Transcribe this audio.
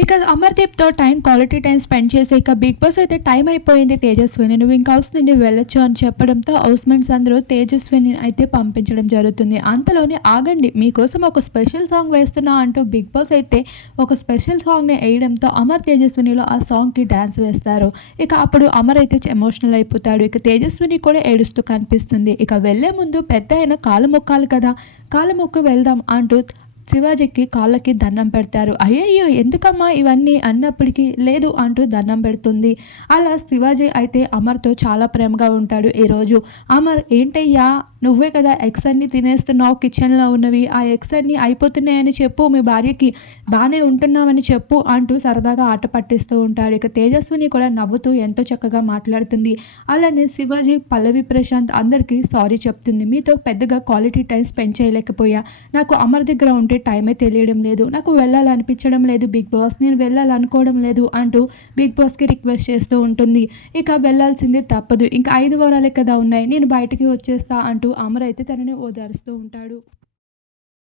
ఇక అమర్దీప్తో time quality time spend చేసి ఇక బిగ్ బాస్ అయితే టైం అయిపోయింది తేజస్విని. నువ్వు ఇంకా హౌస్ నుండి వెళ్ళొచ్చు అని చెప్పడంతో హౌస్ మెంట్స్ అందరూ తేజస్విని అయితే పంపించడం జరుగుతుంది. అంతలోనే ఆగండి మీకోసం ఒక స్పెషల్ సాంగ్ వేస్తున్నా అంటూ బిగ్ బాస్ అయితే ఒక స్పెషల్ సాంగ్ని వేయడంతో అమర్ తేజస్వినిలో ఆ సాంగ్కి డ్యాన్స్ వేస్తారు. ఇక అప్పుడు అమర్ అయితే ఎమోషనల్ అయిపోతాడు. ఇక తేజస్విని కూడా ఏడుస్తూ కనిపిస్తుంది. ఇక వెళ్ళే ముందు పెద్ద అయిన కాలు మొక్కాలి కదా కాలు మొక్కు వెళ్దాం అంటూ శివాజీకి కాళ్ళకి దండం పెడతారు. అయ్యయ్యో ఎందుకమ్మా ఇవన్నీ అన్నప్పటికీ లేదు అంటూ దండం పెడుతుంది. అలా శివాజీ అయితే అమర్తో చాలా ప్రేమగా ఉంటాడు. ఈరోజు అమర్ ఏంటయ్యా నువ్వే కదా ఎగ్స్ అన్ని తినేస్తున్నావు కిచెన్లో ఉన్నవి. ఆ ఎగ్స్ అన్ని అయిపోతున్నాయని చెప్పు మీ భార్యకి బాగానే ఉంటున్నామని చెప్పు అంటూ సరదాగా ఆట పట్టిస్తూ ఉంటాడు. ఇక తేజస్విని కూడా నవ్వుతూ ఎంతో చక్కగా మాట్లాడుతుంది. అలానే శివాజీ పల్లవి ప్రశాంత్ అందరికీ సారీ చెప్తుంది. మీతో పెద్దగా క్వాలిటీ టైం స్పెండ్ చేయలేకపోయా. నాకు అమర్ దగ్గర ఉంటే టైమే తెలియడం లేదు. నాకు వెళ్ళాలనిపించడం లేదు. బిగ్ బాస్ నేను వెళ్ళాలనుకోవడం లేదు అంటూ బిగ్ బాస్కి రిక్వెస్ట్ చేస్తూ ఉంటుంది. ఇక వెళ్ళాల్సింది తప్పదు. ఇంకా ఐదు వారాలే కదా ఉన్నాయి. నేను బయటికి వచ్చేస్తా అంటూ అమర్ అయితే తనని ఓదారుస్తూ ఉంటాడు.